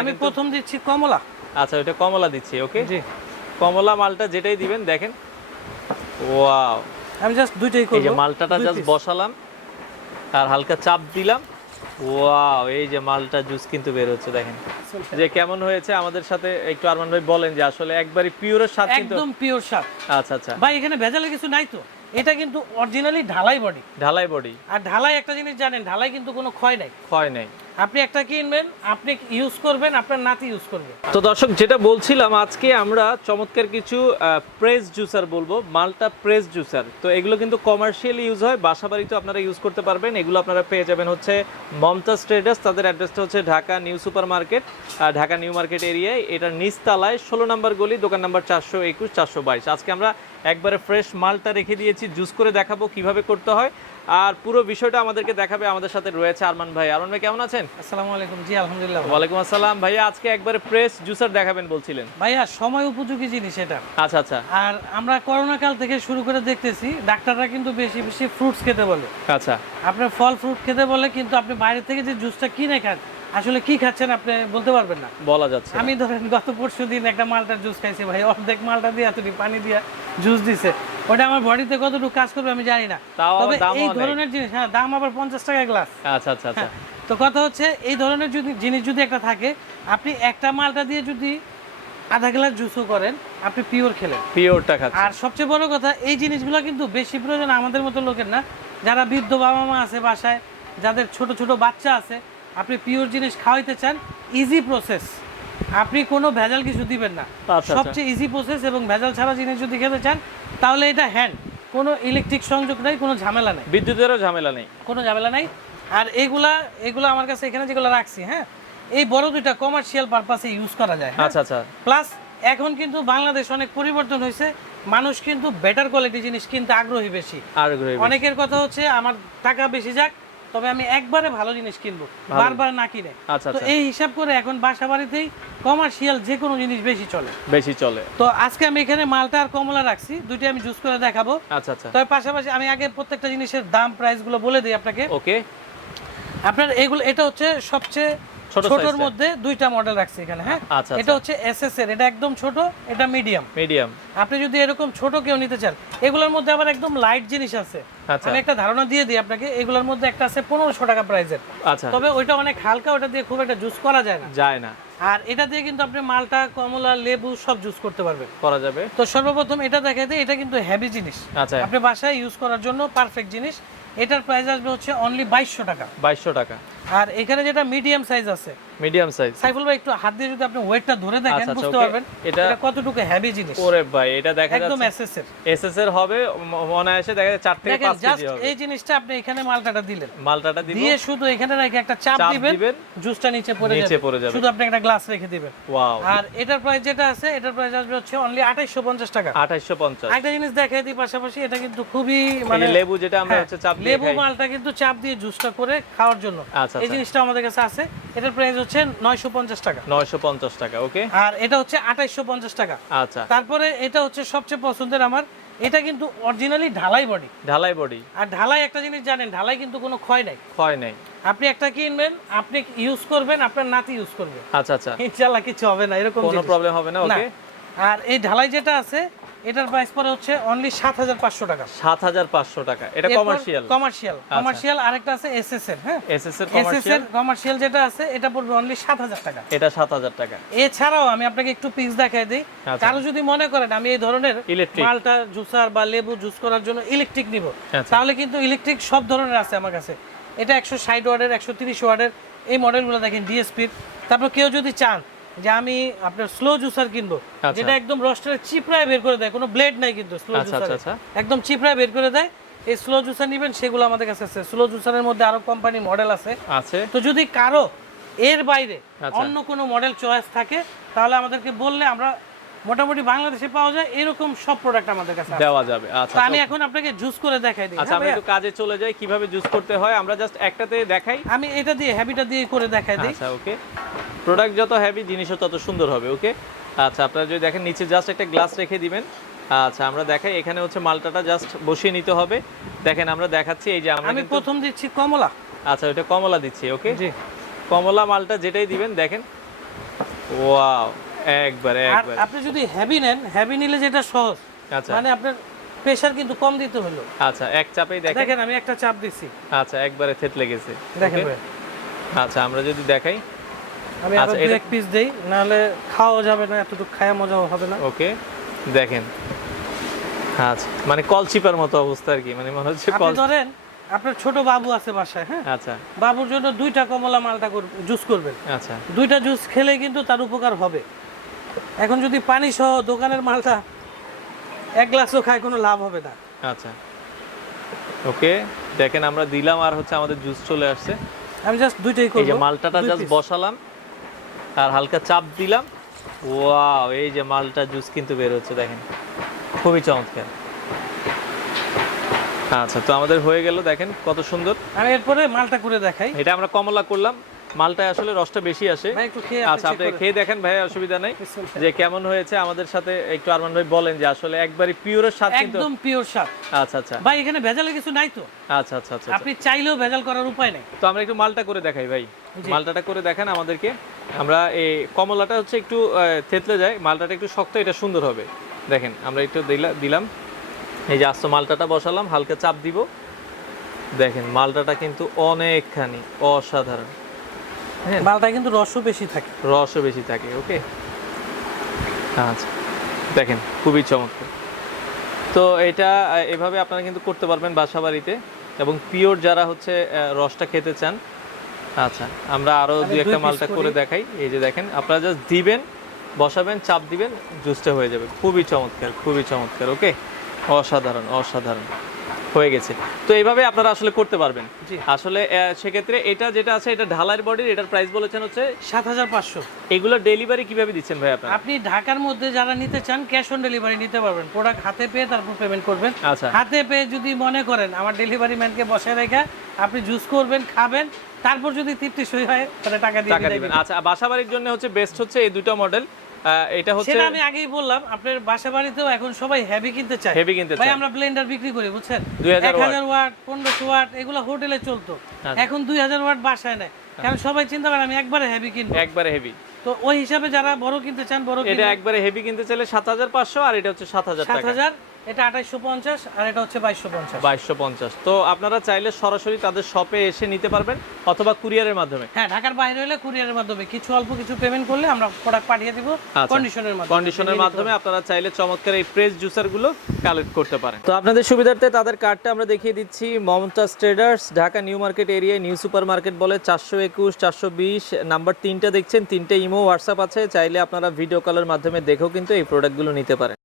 আমি প্রথম দিচ্ছি কমলা। আচ্ছা ওটা কমলা দিচ্ছি ওকে? জি। কমলা মালটা যেটাই দিবেন দেখেন। ওয়াও। আমি জাস্ট দুইটাই করব এই যে মালটাটা জাস্ট বসালাম আর হালকা চাপ দিলাম। ওয়াও এই যে মালটা জুস কিন্তু বের হচ্ছে দেখেন। যে কেমন হয়েছে আমাদের সাথে একটু আরমান ভাই বলেন যে আসলে একবারই পিওরের স্বাদ কিন্তু একদম পিওর স্বাদ। আচ্ছা আচ্ছা। ভাই এখানে ভেজালের কিছু নাই তো? এটা কিন্তু অরিজিনালি ঢালাই বডি ঢালাই বডি আর ঢালাই একটা জিনিস জানেন ঢালাই কিন্তু কোনো ক্ষয় নাই। ক্ষয় নেই। আপনি একটা কিনবেন? আপনি ইউজ করবেন, আপনার নাতি ইউজ করবে। তো দর্শক, যেটা বলছিলাম, আজকে আমরা চমৎকার কিছু প্রেস জুসার বলব, মালটা প্রেস জুসার তো এগুলো কিন্তু কমার্শিয়ালি ইউজ হয় বাসা বাড়িতে আপনারা ইউজ করতে পারবেন। এগুলো আপনারা পেয়ে যাবেন হচ্ছে মমতাজ ট্রেডার্স তাদের অ্যাড্রেসটা হচ্ছে Dhaka new super market Dhaka new market এরিয়ায়। এটার নিচতলায়, ষোলো নম্বর গলি, দোকান নম্বর চারশো একুশ, চারশো বাইশ। আজকে আমরা একবারে ফ্রেশ মালটা রেখে দিয়েছি জুস করে দেখাবো কীভাবে করতে হয়। আর পুরো বিষয়টা আমাদেরকে দেখাবে আমাদের সাথে রয়েছে আরমান ভাই। আরমান ভাই কেমন আছেন? আসসালামু আলাইকুম। জি আলহামদুলিল্লাহ। ওয়ালাইকুম আসসালাম। ভাইয়া আজকে একবারে প্রেস জুসার দেখাবেন বলছিলেন। ভাইয়া সময় উপযোগী জিনিস এটা। আচ্ছা আচ্ছা। আর আমরা করোনা কাল থেকে শুরু করে দেখতেছি ডাক্তাররা কিন্তু বেশি বেশি ফ্রুটস খেতে বলে। আচ্ছা। আপনার ফল ফ্রুট খেতে বলে কিন্তু আপনি বাইরে থেকে যে জুসটা কিনে খান আসলে কি খাচ্ছেন আপনি বলতে পারবেন না। বলা যাচ্ছে আমি ধরেন গত পরশু দিন একটা মালটার জুস খাইছি ভাই অর্ধেক মালটা দিয়ে এতটি পানি দিয়ে জুস দিছে। ওটা আমার বডিতে কতটুকু কাজ করবে আমি জানি না। তবে এই ধরনের জিনিস হ্যাঁ দাম আবার পঞ্চাশ টাকা গ্লাস আচ্ছা আচ্ছা আচ্ছা। তো কথা হচ্ছে এই ধরনের যদি জিনিস যদি একটা থাকে আপনি একটা মালটা দিয়ে যদি আধা গ্লাস জুসও করেন আপনি পিওর খেলেন। পিওরটা খাচ্ছে আর সবচেয়ে বড় কথা এই জিনিসগুলো কিন্তু বেশি প্রয়োজন আমাদের মতো লোকের না। যারা বৃদ্ধ বাবা মা আছে বাসায় যাদের ছোট ছোট বাচ্চা আছে আপনি পিওর জিনিস খাওয়াইতে চান ইজি প্রসেস আপনি কোনো ভেজাল কিছু দিবেন না। আচ্ছা। সবচেয়ে ইজি প্রসেস এবং ভেজাল ছাড়া জিনিস যদি খেতে চান তাহলে এটা হ্যান্ড কোনো ইলেকট্রিক সংযোগ নাই কোনো ঝামেলা নেই। বিদ্যুতেরও ঝামেলা নেই। কোনো ঝামেলা নাই। আর এগুলা এগুলো আমার কাছে এখানে যেগুলো রাখছি হ্যাঁ এই বড় দুইটা কমার্শিয়াল পারপাসে ইউজ করা যায় হ্যাঁ? আচ্ছা আচ্ছা। প্লাস এখন কিন্তু বাংলাদেশ অনেক পরিবর্তন হয়েছে। মানুষ কিন্তু বেটার কোয়ালিটি জিনিস কিনতে আগ্রহী বেশি। আর গ্রেভি অনেকের কথা হচ্ছে আমার টাকা বেশি যাক তবে আমি একবারে ভালো জিনিস কিনবো বারবার না কিনে। আচ্ছা তো আচ্ছা এই হিসাব করে এখন বাসা বাড়িতেই কমার্শিয়াল যে কোনো জিনিস বেশি চলে। বেশি চলে। তো আজকে আমি এখানে মালটা আর কমলা রাখছি দুইটা আমি জুস করে দেখাবো। আচ্ছা আচ্ছা। তবে পাশাপাশি আমি আগে প্রত্যেকটা জিনিসের দাম প্রাইসগুলো বলে দিই আপনাকে। ওকে। আপনার এগুলো এটা হচ্ছে সবচেয়ে ছোটর। মধ্যে দুইটা মডেল রাখছি এখানে হ্যাঁ? আচ্ছা, এটা হচ্ছে এসএস এর এটা একদম ছোট এটা মিডিয়াম মিডিয়াম আপনি যদি এরকম ছোট কেউ নিতে চান এগুলোর মধ্যে আবার একদম লাইট জিনিস আছে। আচ্ছা। আমি একটা ধারণা দিয়ে দিই আপনাকে এগুলোর মধ্যে একটা আছে পনেরোশো টাকা প্রাইসের আচ্ছা। তবে ওইটা অনেক হালকা ওটা দিয়ে খুব একটা জুস করা যায় না। যায় না। আর এটা দিয়ে কিন্তু আপনি মালটা কমলা লেবু সব জুস করতে পারবেন। করা যাবে। তো সর্বপ্রথম এটা দিই এটা কিন্তু হেভি জিনিস। আচ্ছা। আপনি বাসায় ইউজ করার জন্য পারফেক্ট জিনিস। এটার প্রাইস আসবে হচ্ছে অনলি বাইশশো টাকা। বাইশশো টাকা। আর এখানে যেটা মিডিয়াম সাইজ আছে মিডিয়াম সাইজ। সাইফুল ভাই একটু হাত দিয়ে যদি আপনি ওয়েটটা ধরে দেখেন আচ্ছা, আচ্ছা, বুঝতে পারবেন এটা- কতটুকু হেভি জিনিস। ওরে ভাই এটা দেখা একদম যাচ্ছে। এসএস এর। এসএস এর হবে মনে আসে দেখা যাচ্ছে চার থেকে দেখেন পাঁচ জাস্ট কেজি হবে। এই জিনিসটা আপনি এখানে মালটাটা দিলেন। মালটাটা দিব। দিয়ে শুধু এখানে রেখে একটা চাপ দিবেন জুসটা নিচে পড়ে যাবে। নিচে পড়ে যাবে। শুধু আপনি একটা গ্লাস রেখে দিবেন। ওয়াও আর এটার প্রাইস যেটা আছে এটার প্রাইস আসবে হচ্ছে অনলি 2850 টাকা। আঠাইশশো পঞ্চাশ। একটা জিনিস দেখাই দিই পাশাপাশি এটা কিন্তু খুবই মানে লেবু যেটা আমরা হ্যাঁ, হচ্ছে চাপ দিয়ে লেবু মালটা কিন্তু চাপ দিয়ে জুসটা করে খাওয়ার জন্য। আচ্ছা এই জিনিসটা আমাদের কাছে আছে। এটার প্রাইস হচ্ছে 950 টাকা। নয়শো পঞ্চাশ টাকা ওকে আর এটা হচ্ছে 2850 টাকা। আচ্ছা। তারপরে এটা হচ্ছে সবচেয়ে পছন্দের আমার এটা কিন্তু অরিজিনালি ঢালাই বডি ঢালাই বডি আর ঢালাই একটা জিনিস জানেন ঢালাই কিন্তু কোনো ক্ষয় নাই। ক্ষয় নেই। আপনি একটা কিনবেন আপনি ইউজ করবেন আপনার নাতি ইউজ করবে। আচ্ছা আচ্ছা। ইনশাআল্লাহ কিছু হবে না এরকম কোনো প্রবলেম হবে না। ওকে আর এই ঢালাই যেটা আছে এটার প্রাইস পড়ে হচ্ছে অনলি সাত হাজার পাঁচশো টাকা। সাত হাজার পাঁচশো টাকা। এটা কমার্শিয়াল কমার্শিয়াল কমার্শিয়াল আরেকটা আছে এসএস এর হ্যাঁ? এসএস এর কমার্শিয়াল কমার্শিয়াল যেটা আছে এটা পড়বে অনলি সাত হাজার টাকা। এটা সাত হাজার টাকা। এছাড়াও আমি আপনাকে একটু পিস দেখাই দিই। আচ্ছা। কারও যদি মনে করেন আমি এই ধরনের। মালটা জুসার বা লেবু জুস করার জন্য ইলেকট্রিক নিব আচ্ছা। তাহলে কিন্তু ইলেকট্রিক সব ধরনের আছে আমার কাছে। এটা একশো ষাট ওয়ার্ডের একশো তিরিশ ওয়ার্ডের এই মডেলগুলো দেখেন ডিএসপির তারপর কেউ যদি চান যে আমি আপনার স্লো জুসার কিনবো। আচ্ছা। যেটা একদম রস্টারে চিপড়ায় বের করে দেয় কোনো ব্লেড নাই কিন্তু স্লো আচ্ছা, জুসার আচ্ছা। একদম চিপড়ায় বের করে দেয়। এই স্লো জুসার নেবেন সেগুলো আমাদের কাছে আছে। স্লো জুসারের মধ্যে আরও কোম্পানি মডেল আছে। আছে। তো যদি কারও এর বাইরে। অন্য কোনো মডেল চয়েস থাকে তাহলে আমাদেরকে বললে আমরা মোটামুটি বাংলাদেশে পাওয়া যায় এরকম সব প্রোডাক্ট আমাদের কাছে দেওয়া যাবে। আচ্ছা আমি এখন আপনাকে জুস করে দেখাই দিই। আচ্ছা হ্যাঁ ভাইয়া? একটু কাজে চলে যাই কীভাবে জুস করতে হয় আমরা জাস্ট একটাতে দেখাই। আমি এটা দিয়ে হ্যাবিটা দিয়ে করে দেখাই দিই। আচ্ছা ওকে প্রোডাক্ট যত হেভি জিনিসও তত সুন্দর হবে ওকে আচ্ছা আপনারা যদি দেখেন নিচে জাস্ট একটা গ্লাস রেখে দিবেন। আচ্ছা আমরা দেখাই এখানে হচ্ছে মালটাটা জাস্ট বসিয়ে নিতে হবে। দেখেন আমরা দেখাচ্ছি এই যে আমি প্রথম দিচ্ছি কমলা। আচ্ছা ওটা কমলা দিচ্ছি ওকে জি। কমলা মালটা যেটাই দিবেন দেখেন। ওয়াও একবারে একবারে। আপনি যদি হেভি নেন হেভি নিলে যেটা সহজ আচ্ছা। মানে আপনার প্রেশার কিন্তু কম দিতে হলো। আচ্ছা এক চাপেই দেখেন। দেখেন আমি একটা চাপ দিচ্ছি। আচ্ছা একবারে থেতলে গেছে দেখেন আচ্ছা আমরা যদি দেখাই আমি আচ্ছা, আবার এক পিস দেই নাহলে খাওয়া যাবে না এতটুকু খায়া মজাও হবে না। ওকে দেখেন। আচ্ছা মানে কলচিপার মতো অবস্থা আর কি মানে মনে হচ্ছে কল ধরেন আপনার ছোট বাবু আছে বাসায় হ্যাঁ? আচ্ছা। বাবুর জন্য দুইটা কমলা মালটা জুস করবেন। আচ্ছা। দুইটা জুস খেলে কিন্তু তার উপকার হবে। এখন যদি পানি সহ দোকানের মালটা এক গ্লাসও খায় কোনো লাভ হবে না। আচ্ছা। ওকে দেখেন আমরা দিলাম আর হচ্ছে আমাদের জুস চলে আসছে। আমি জাস্ট দুইটাই করব এই যে মালটাটা জাস্ট বসালাম। আর হালকা চাপ দিলাম। ওয়াও এই যে মালটা জুস কিন্তু বের হচ্ছে দেখেন। খুবই চমৎকার। আচ্ছা তো আমাদের হয়ে গেল দেখেন কত সুন্দর। আমি এরপরে মালটা করে দেখাই। এটা আমরা কমলা করলাম। মালটায় আসলে রসটা বেশি আসে। আচ্ছা আপনি খেয়ে দেখেন ভাই অসুবিধা নাই। যে কেমন হয়েছে আমাদের সাথে একটু আরমান ভাই বলেন যে আসলে একবারই পিওরের স্বাদ কিন্তু একদম পিওর স্বাদ। আচ্ছা আচ্ছা। ভাই এখানে ভেজালের কিছু নাই তো? আচ্ছা আচ্ছা আচ্ছা আপনি চাইলেও ভেজাল করার উপায় নেই। তো আমরা একটু মালটা করে দেখাই ভাই। মালটাটা করে দেখান আমাদেরকে। আমরা এই কমলাটা হচ্ছে একটু থেতলে যায় মালটাটা একটু শক্ত এটা সুন্দর হবে। দেখেন আমরা একটু দিলা- দিলাম। এই যে আস্ত মালটাটা বসালাম হালকা চাপ দিব। দেখেন মালটাটা কিন্তু অনেকখানি অসাধারণ। হ্যাঁ। মালটা কিন্তু রসও বেশি থাকে। রসও বেশি থাকে ওকে? আচ্ছা দেখেন খুবই চমৎকার। তো এটা এভাবে আপনারা কিন্তু করতে পারবেন বাসা বাড়িতে এবং পিওর যারা হচ্ছে রসটা খেতে চান আচ্ছা আমরা আরও দুই দুই একটা মালটা করে দেখাই। এই যে দেখেন আপনারা জাস্ট দিবেন বসাবেন চাপ দিবেন জুসটা হয়ে যাবে। খুবই চমৎকার খুবই চমৎকার ওকে অসাধারণ অসাধারণ। হয়ে গেছে। তো এইভাবে আপনারা আসলে করতে পারবেন। আসলে সেক্ষেত্রে এটা যেটা আছে এটা ঢালাইয়ের বডির এটার প্রাইস বলেছেন হচ্ছে সাত হাজার পাঁচশো। এগুলো ডেলিভারি কীভাবে দিচ্ছেন ভাই আপনারা? আপনি ঢাকার মধ্যে যারা নিতে চান ক্যাশ অন ডেলিভারি নিতে পারবেন। প্রোডাক্ট হাতে পেয়ে তারপর পেমেন্ট করবেন। আচ্ছা। হাতে পেয়ে যদি মনে করেন আমার ডেলিভারি ম্যানকে বসে রেখে আপনি জুস করবেন খাবেন তারপর যদি তৃপ্তি সই হয় তাহলে টাকা দিয়ে টাকা দিবেন। আচ্ছা বাসা বাড়ির জন্য হচ্ছে বেস্ট হচ্ছে এই দুটো মডেল এটা হচ্ছে সেটা আমি আগেই বললাম আপনার বাসা বাড়িতেও এখন সবাই হেভি কিনতে চায়। হেভি কিনতে চায়। ভাই আমরা ব্লেন্ডার বিক্রি করি বুঝছেন? 2000 ওয়াট। পনেরোশো ওয়াট এগুলো হোটেলে চলতো। আচ্ছা। এখন দুই হাজার ওয়াট বাসায় নেয়। কারণ সবাই চিন্তা করে আমি একবারে হেভি কিনবো। একবারে হেভি তো ওই হিসাবে যারা বড় কিনতে চান বড় এটা একবারে হেভি কিনতে চাইলে সাত হাজার পাঁচশো আর এটা হচ্ছে সাত হাজার সাত টাকা। হাজার এটা আঠাইশো পঞ্চাশ আর এটা হচ্ছে বাইশশো পঞ্চাশ। বাইশশো পঞ্চাশ। তো আপনারা চাইলে সরাসরি তাদের শপে এসে নিতে পারবেন অথবা কুরিয়ারের মাধ্যমে। হ্যাঁ ঢাকার বাইরে হলে কুরিয়ারের মাধ্যমে। কিছু অল্প কিছু পেমেন্ট করলে আমরা প্রোডাক্ট পাঠিয়ে দিব আচ্ছা। কন্ডিশনের মাধ্যমে। কন্ডিশনের মাধ্যমে আপনারা চাইলে চমৎকার এই প্রেস জুসারগুলো কালেক্ট করতে পারেন। তো আপনাদের সুবিধার্থে তাদের কার্ডটা আমরা দেখিয়ে দিচ্ছি। Momtaz traders Dhaka new market এরিয়ায় নিউ সুপার মার্কেট বলে চারশো একুশ চারশো বিশ। নাম্বার তিনটা দেখছেন তিনটে ইমো হোয়াটসঅ্যাপ আছে। চাইলে আপনারা ভিডিও কলের মাধ্যমে দেখেও কিন্তু এই প্রোডাক্টগুলো নিতে পারেন।